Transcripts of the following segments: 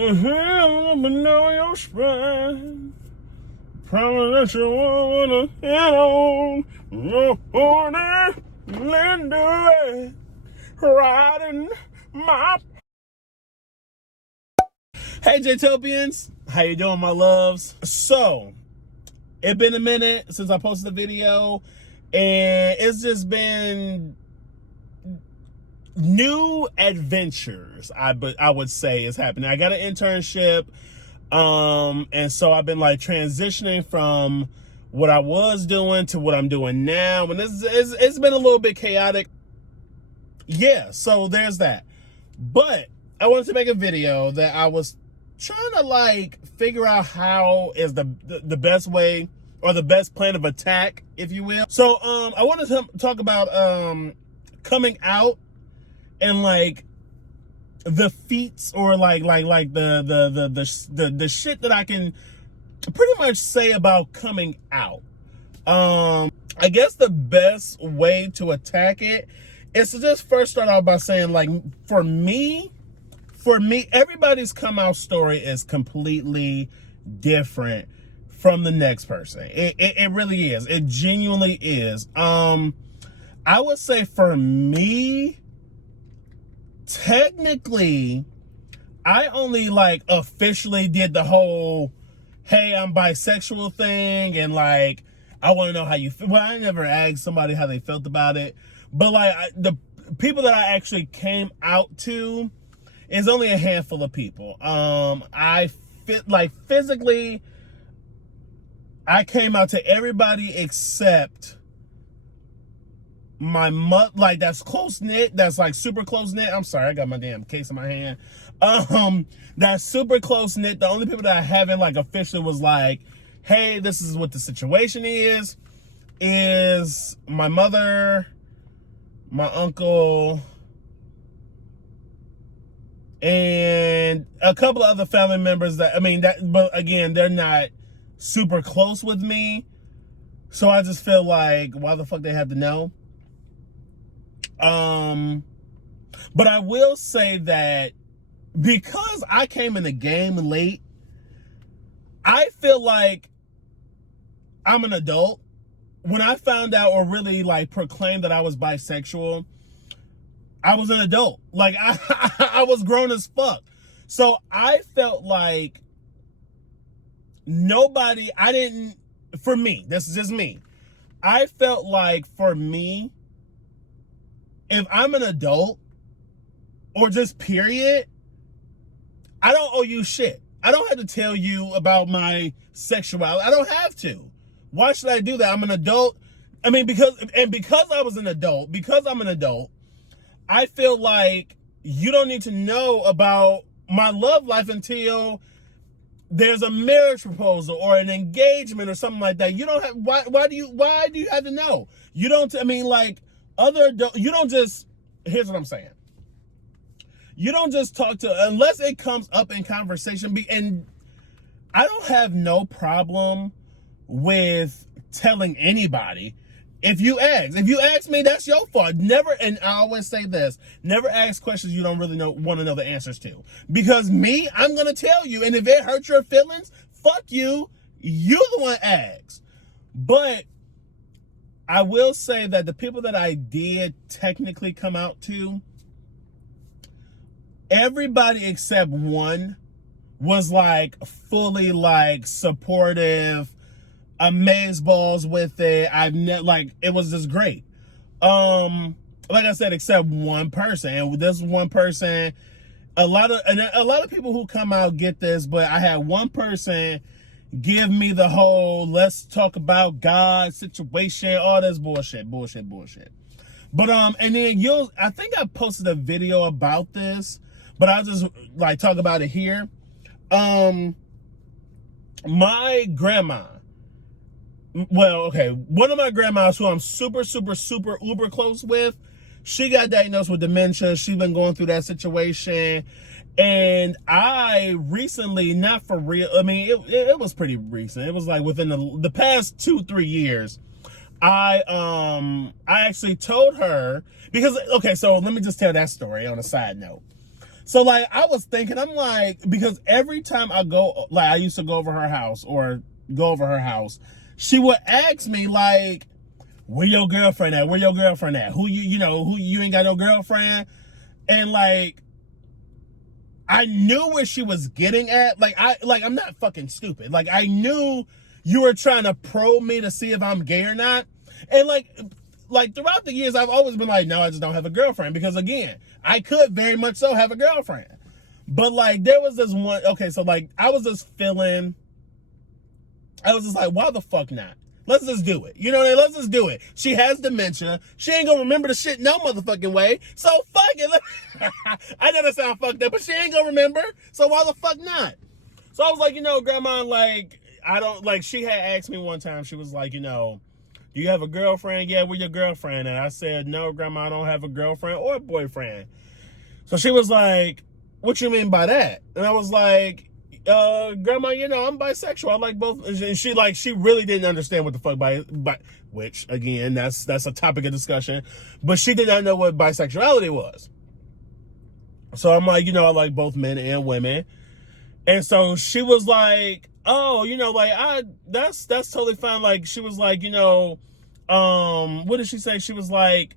Know your strength. Promise that you wanna hit on. Lord, lend away. Riding my. Hey, Jay-Topians. How you doing, my loves? So, it's been a minute since I posted the video, and it's just been new adventures, I would say, is happening. I got an internship, and so I've been like transitioning from what I was doing to what I'm doing now, and it's been a little bit chaotic. Yeah, so there's that. But I wanted to make a video that I was trying to like figure out how is the best way or the best plan of attack, if you will. So I wanted to talk about coming out and like the feats or like the shit that I can pretty much say about coming out. I guess the best way to attack it is to just first start out by saying, like, for me, everybody's come out story is completely different from the next person. It really is. It genuinely is. I would say for me, technically, I only like officially did the whole, hey, I'm bisexual thing, and like, I want to know how you feel. Well, I never asked somebody how they felt about it, but like the people that I actually came out to is only a handful of people. I fit like physically, I came out to everybody except my mother, like that's close knit, that's like super close knit. I'm sorry, I got my damn case in my hand. That's super close knit. The only people that I haven't like officially was like, hey, this is what the situation is my mother, my uncle, and a couple of other family members but again, they're not super close with me. So I just feel like, why the fuck they have to know? But I will say that because I came in the game late, I feel like I'm an adult. When I found out or really like proclaimed that I was bisexual, I was an adult. Like I was grown as fuck. So I felt like for me, this is just me. I felt like for me, if I'm an adult or just period, I don't owe you shit. I don't have to tell you about my sexuality. I don't have to. Why should I do that? I'm an adult. I mean, because I was an adult, because I'm an adult, I feel like you don't need to know about my love life until there's a marriage proposal or an engagement or something like that. You don't have, why do you have to know? You don't, I mean, like other adults, you don't just, here's what I'm saying. You don't just talk to, unless it comes up in conversation, and I don't have no problem with telling anybody. If you ask me, that's your fault. Never, and I always say this, never ask questions you don't really want to know the answers to. Because me, I'm going to tell you, and if it hurts your feelings, fuck you. You're the one asks. But I will say that the people that I did technically come out to, everybody except one was like fully like supportive, amazeballs with it. It was just great. Like I said, except one person, and this one person, a lot of people who come out get this, but I had one person give me the whole let's talk about God situation, all this bullshit. But and then I think I posted a video about this, but I'll just like talk about it here. My grandma, well, okay, one of my grandmas who I'm super uber close with, she got diagnosed with dementia. She's been going through that situation. And I recently, not for real, I mean, it was pretty recent. It was like within the past 2-3 years. I actually told her, because, okay, so let me just tell that story on a side note. So, like, I was thinking, I'm like, because every time I go, like, I used to go over her house or go over her house, she would ask me, like, where your girlfriend at? Where your girlfriend at? Who you ain't got no girlfriend? And, like, I knew where she was getting at. I'm not fucking stupid. Like, I knew you were trying to probe me to see if I'm gay or not. And, like throughout the years, I've always been like, no, I just don't have a girlfriend. Because, again, I could very much so have a girlfriend. But, like, there was this one, okay, so, like, I was just like, why the fuck not? Let's just do it. You know what I mean? Let's just do it. She has dementia. She ain't gonna remember the shit no motherfucking way. So, fuck it. I know that sound fucked up, but she ain't gonna remember. So, why the fuck not? So, I was like, Grandma, like, she had asked me one time, she was like, do you have a girlfriend? Yeah, we're your girlfriend. And I said, no, Grandma, I don't have a girlfriend or a boyfriend. So she was like, what you mean by that? And I was like, Grandma, I'm bisexual. I like both. And she really didn't understand what the fuck which, again, that's a topic of discussion. But she did not know what bisexuality was. So I'm like, I like both men and women. And so she was like, oh, that's totally fine. Like, she was like, what did she say? She was like,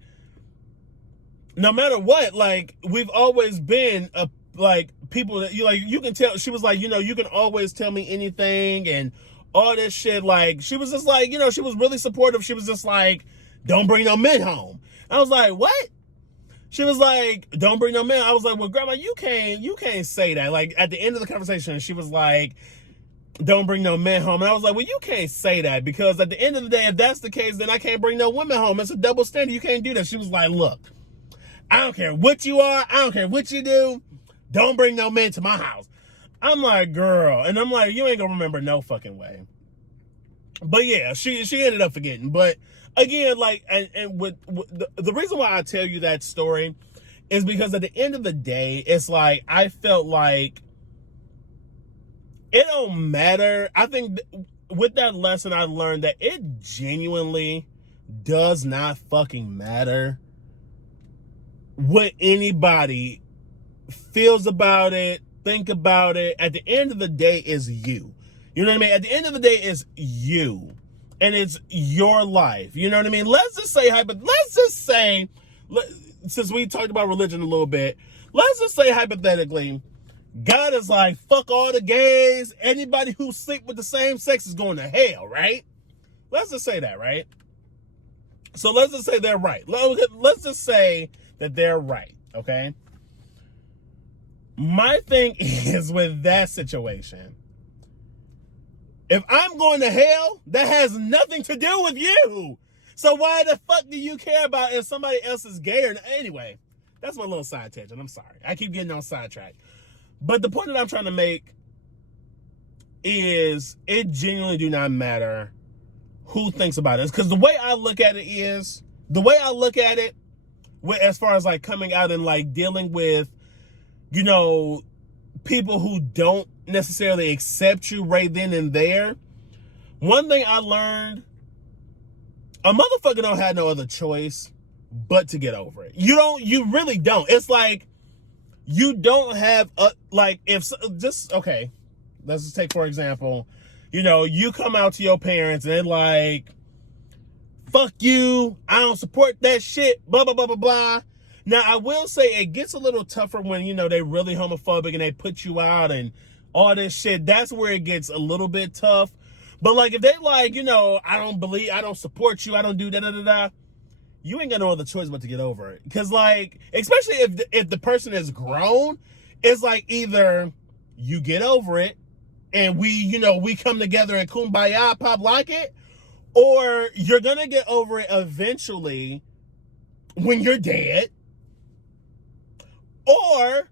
no matter what, like, we've always been people that you can tell. She was like, you can always tell me anything and all this shit. Like, she was just like, she was really supportive. She was just like, don't bring no men home. I was like, what? She was like, don't bring no men. I was like, well, Grandma, you can't say that. Like, at the end of the conversation, she was like, don't bring no men home. And I was like, well, you can't say that, because at the end of the day, if that's the case, then I can't bring no women home. It's a double standard. You can't do that. She was like, look, I don't care what you are. I don't care what you do. Don't bring no men to my house. I'm like, girl. And I'm like, you ain't gonna remember no fucking way. But yeah, she ended up forgetting. But again, like, and with the reason why I tell you that story is because at the end of the day, it's like, I felt like it don't matter. I think with that lesson, I learned that it genuinely does not fucking matter what anybody feels about it, think about it. At the end of the day, is you. You know what I mean? At the end of the day, it's you. And it's your life. You know what I mean? Let's just say, since we talked about religion a little bit, let's just say hypothetically, God is like, fuck all the gays. Anybody who sleep with the same sex is going to hell, right? Let's just say that, right? So let's just say they're right. Let's just say that they're right, okay? My thing is, with that situation, if I'm going to hell, that has nothing to do with you. So why the fuck do you care about if somebody else is gay or not? Anyway, that's my little side tangent. I'm sorry. I keep getting on sidetrack. But the point that I'm trying to make is, it genuinely do not matter who thinks about it. Because the way I look at it, as far as like coming out and like dealing with, people who don't necessarily accept you right then and there. One thing I learned, a motherfucker don't have no other choice but to get over it. You really don't. It's like, you don't have okay, let's just take, for example, you come out to your parents and they're like, fuck you, I don't support that shit, blah, blah, blah, blah, blah. Now, I will say it gets a little tougher when, they really homophobic and they put you out and all this shit. That's where it gets a little bit tough. But, like, if they like, I don't support you, I don't do da-da-da-da, you ain't got no other choice but to get over it. Because, like, especially if the person is grown, it's like, either you get over it and we come together and kumbaya, pop like it, or you're going to get over it eventually when you're dead, or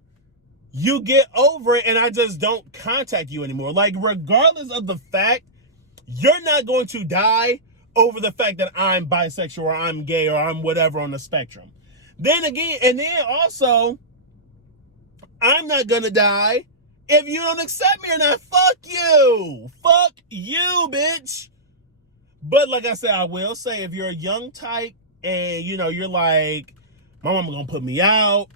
you get over it and I just don't contact you anymore. Like, regardless of the fact, you're not going to die over the fact that I'm bisexual or I'm gay or I'm whatever on the spectrum. Then again, and then also, I'm not going to die if you don't accept me or not. Fuck you. Fuck you, bitch. But like I said, I will say, if you're a young type and, you're like, my mama going to put me out,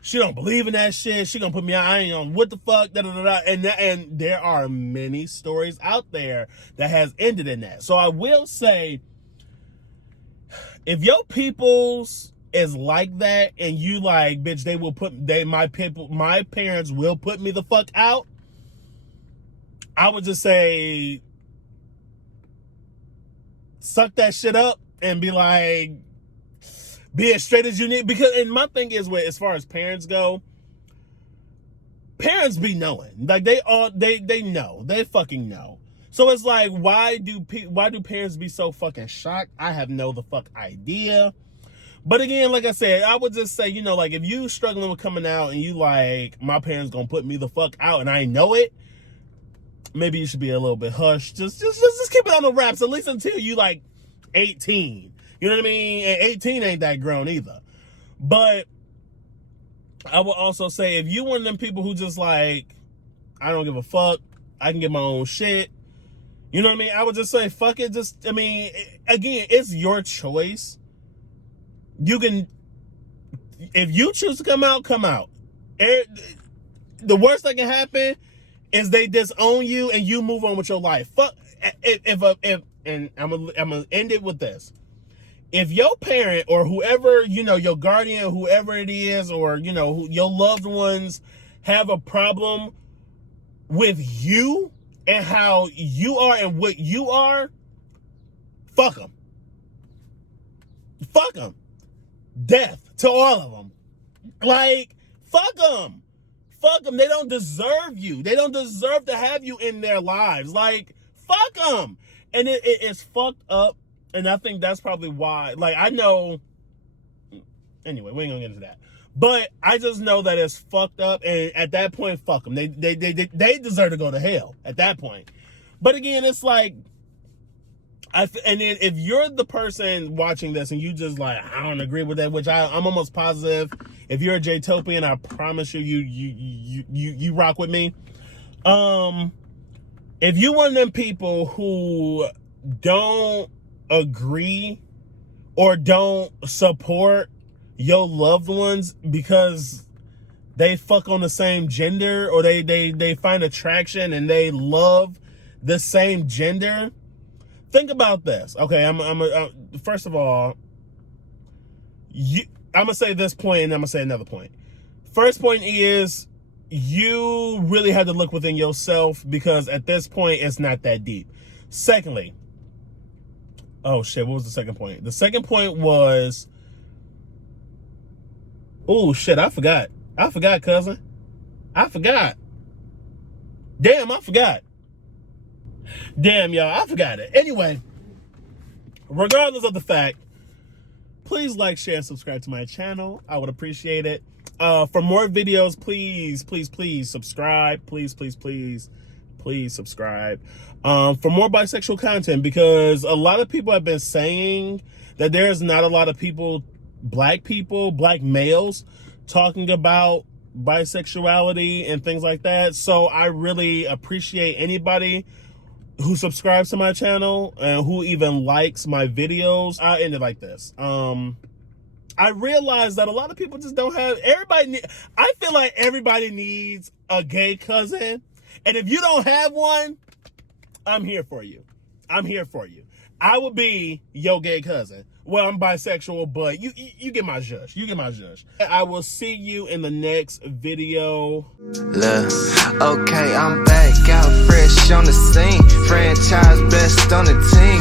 She don't believe in that shit. She gonna put me out. I ain't on what the fuck. Da, da, da, da. And there are many stories out there that has ended in that. So I will say, if your peoples is like that and you like, bitch, my parents will put me the fuck out, I would just say, suck that shit up and be like, be as straight as you need. Because, and my thing is, with as far as parents go, parents be knowing. Like, they know. They fucking know. So it's like, why do parents be so fucking shocked? I have no the fuck idea. But again, like I said, I would just say, you know, like, if you struggling with coming out and you like, my parents gonna put me the fuck out and I know it, maybe you should be a little bit hushed. Just keep it on the wraps, at least until you like 18. You know what I mean? And 18 ain't that grown either. But I would also say, if you one of them people who just like, I don't give a fuck, I can get my own shit, you know what I mean? I would just say, fuck it. Just, I mean, again, it's your choice. You can, if you choose to come out, come out. The worst that can happen is they disown you and you move on with your life. Fuck, and I'm gonna end it with this. If your parent or whoever, you know, your guardian, whoever it is, or, you know, your loved ones have a problem with you and how you are and what you are, fuck them. Fuck them. Death to all of them. Like, fuck them. Fuck them. They don't deserve you. They don't deserve to have you in their lives. Like, fuck them. And it's fucked up. And I think that's probably why, like, I know, anyway, we ain't gonna get into that. But I just know that it's fucked up, and at that point, fuck them. They deserve to go to hell at that point. But again, it's like, and then if you're the person watching this and you just like, I don't agree with that, which I'm almost positive, if you're a Jay-Topia, and I promise you rock with me. If you one of them people who don't agree or don't support your loved ones because they fuck on the same gender, or they find attraction and they love the same gender, think about this. Okay, first of all, I'm gonna say this point and I'm gonna say another point. First point is, you really have to look within yourself, because at this point it's not that deep. Secondly, oh shit, what was the second point? The second point was, oh shit, I forgot, cousin. I forgot. Damn, I forgot. Damn, y'all, I forgot it. Anyway, regardless of the fact, please like, share, and subscribe to my channel. I would appreciate it. For more videos, please subscribe. Please subscribe. For more bisexual content, because a lot of people have been saying that there's not a lot of black males talking about bisexuality and things like that. So I really appreciate anybody who subscribes to my channel and who even likes my videos. I end it like this. I realize that a lot of people just don't have, I feel like everybody needs a gay cousin. And if you don't have one, I'm here for you. I would be your gay cousin. Well, I'm bisexual, but you get my zhush. I will see you in the next video. Look, okay, I'm back, out fresh on the scene. Franchise best on the team.